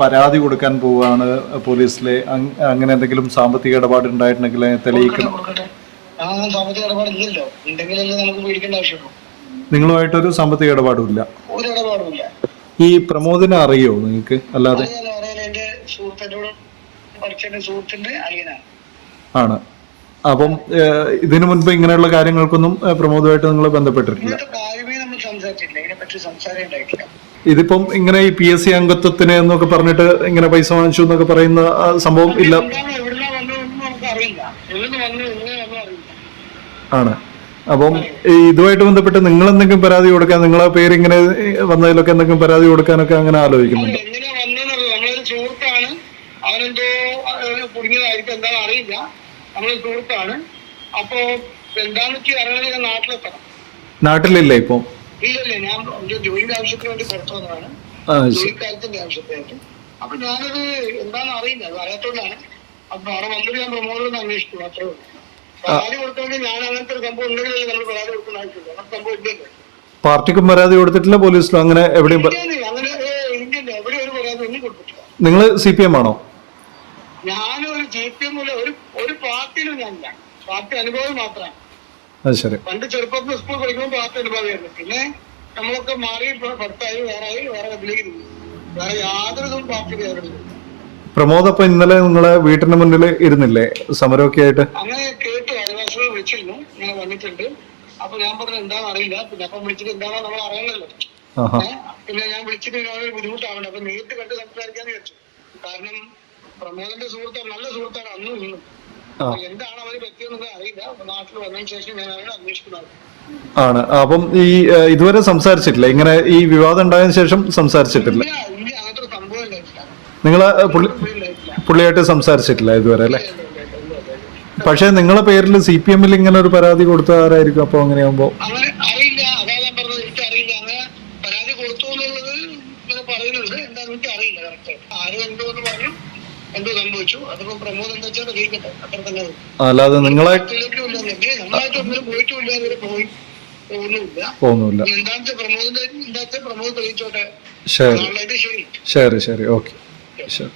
പരാതി കൊടുക്കാൻ പോവാണ് പോലീസിലെ. അങ്ങനെ എന്തെങ്കിലും സാമ്പത്തിക ഇടപാട് ഉണ്ടായിട്ടുണ്ടെങ്കിൽ തെളിയിക്കണം. സാമ്പത്തിക ഇടപാടില്ലല്ലോ ഉണ്ടെങ്കിലല്ലേ നമുക്ക് പേടിക്കേണ്ട ആവശ്യമുള്ളൂ. നിങ്ങളുമായിട്ടൊരു സാമ്പത്തിക ഒരു ഇടപാടുമില്ല. ഈ പ്രമോദിനെ അറിയോ നിങ്ങൾക്ക്? അല്ലാതെ? ആണ്. അപ്പം ഇതിനു മുൻപ് ഇങ്ങനെയുള്ള കാര്യങ്ങൾക്കൊന്നും പ്രമോദുമായിട്ട് നിങ്ങൾ ബന്ധപ്പെട്ടിട്ടില്ല. സംസാരിച്ചിട്ടില്ല. ഇതിനെപ്പറ്റി സംസാരം ഉണ്ടായിട്ടില്ല. ഇതിപ്പം ഇങ്ങനെ ഈ പി എസ് സി അംഗത്വത്തിന് എന്നൊക്കെ പറഞ്ഞിട്ട് ഇങ്ങനെ പൈസ വാങ്ങിച്ചു എന്നൊക്കെ പറയുന്ന സംഭവം ഇല്ല. ആണ്. അപ്പം ഇതുമായിട്ട് ബന്ധപ്പെട്ട് നിങ്ങൾ എന്തെങ്കിലും പരാതി കൊടുക്കാൻ നിങ്ങളെ പേര് ഇങ്ങനെ വന്നതിലൊക്കെ എന്തെങ്കിലും പരാതി കൊടുക്കാനൊക്കെ അങ്ങനെ ആലോചിക്കുന്നുണ്ട്. അവനെന്തോ കുടുങ്ങിയതായിരിക്കും എന്താണെന്ന് അറിയില്ല. നമ്മൾ സുഹൃത്താണ്. അപ്പോ എന്താണെന്ന് വെച്ചാൽ അറിയണമെങ്കിൽ നാട്ടിലെത്തണം. നാട്ടിലില്ല ഇപ്പം. ഇല്ലല്ലേ ഞാൻ എന്റെ ജോലിയുടെ ആവശ്യത്തിന് വേണ്ടി പുറത്തു വന്നതാണ് ജോലിക്കാര്യത്തിന്റെ ആവശ്യത്തിനായിട്ട്. അപ്പൊ ഞാനത് എന്താണെന്ന് അറിയില്ല അത് അറിയാത്തോണ്ടാണ്. അപ്പൊ അവിടെ വന്നിട്ട് ഞാൻ പ്രമോദം അന്വേഷിക്കുന്നു അത്രേ ഉള്ളൂ. പരാതി കൊടുത്തോണ്ട് ഞാൻ അങ്ങനത്തെ ഒരു സംഭവം ഉണ്ടെങ്കിലല്ലേ നമ്മൾ പരാതി കൊടുക്കുന്ന ആവശ്യമില്ല അങ്ങനത്തെ സംഭവം ഇല്ലല്ലോ. പാർട്ടിക്കും പരാതി കൊടുത്തിട്ടില്ല പോലീസിലും അങ്ങനെ എവിടെയും അങ്ങനെ നിങ്ങൾ സി പി എം ആണോ? ഞാനൊരു ജി പി എം ഒരു ഒരു പാർട്ടിയിലും ഞാനില്ല. പാർട്ടി അനുഭവം മാത്രമാണ്. അത് ശരി. പണ്ട് ചെറുപ്പത്തിൽ സ്കൂൾ പഠിക്കുമ്പോൾ പാർട്ടി അനുഭവമായിരുന്നു പിന്നെ നമ്മളൊക്കെ മാറി ഇപ്പൊ ഭർത്തായി വേറെ വേറെ ഇതിലേക്ക്. വേറെ യാതൊരു ഇതും പാർട്ടി പ്രമോദ് അപ്പൊ ഇന്നലെ നിങ്ങളെ വീട്ടിന്റെ മുന്നിൽ ഇരുന്നില്ലേ? സമരമൊക്കെ ആയിട്ട്? അങ്ങനെ കേട്ടു അയൽവാസികൾ വിളിച്ചിരുന്നു. ഇങ്ങനെ വന്നിട്ടുണ്ട്. അപ്പൊ ഞാൻ പറഞ്ഞു എന്താണെന്ന് അറിയില്ല. പിന്നെ അപ്പം വിളിച്ചിട്ട് എന്താണോ നമ്മൾ അറിയണല്ലോ? പിന്നെ ഞാൻ വിളിച്ചിട്ട് ഞാനൊരു ബുദ്ധിമുട്ടാവണ്ട. അപ്പൊ നേരിട്ട് കണ്ട് സംസാരിക്കാന്ന് വെച്ചു കാരണം പ്രമോദന്റെ സുഹൃത്താണ് നല്ല സുഹൃത്താണ് അന്നും ഇന്നും. എന്താണ് അവർ പറ്റിയെന്നുള്ളത് അറിയില്ല. നാട്ടിൽ വന്നതിന് ശേഷം ഞാൻ അവരെ അന്വേഷിക്കുന്നത് ആണ്. അപ്പം ഈ ഇതുവരെ സംസാരിച്ചിട്ടില്ല. ഇങ്ങനെ ഈ വിവാദം ഉണ്ടായതിനു ശേഷം സംസാരിച്ചിട്ടില്ല. നിങ്ങൾ പുള്ളിയായിട്ട് സംസാരിച്ചിട്ടില്ല ഇതുവരെ അല്ലേ. പക്ഷെ നിങ്ങളെ പേരിൽ സി പി എമ്മിൽ ഇങ്ങനെ ഒരു പരാതി കൊടുത്ത ആരായിരിക്കും അപ്പൊ അങ്ങനെയാകുമ്പോ അങ്ങനെ അറിയില്ല. എന്തോ എന്ന് പറഞ്ഞു എന്തോ സംഭവിച്ചു? അതിപ്പോ പ്രമോദ് എന്താ വെച്ചാൽ അറിയിക്കട്ടെ അത്ര തന്നെ അല്ലാതെ നിങ്ങളെ നമ്മളായിട്ട് ഒന്നിനും പോയി പോകുന്നുമില്ല പോകുന്നില്ല എന്താണെന്ന് പ്രമോദിന്റെ എന്താ പ്രമോദ് തെളിയിച്ചോട്ടെ. ശരി. ശരി. ശരി ഓക്കെ. ശരി.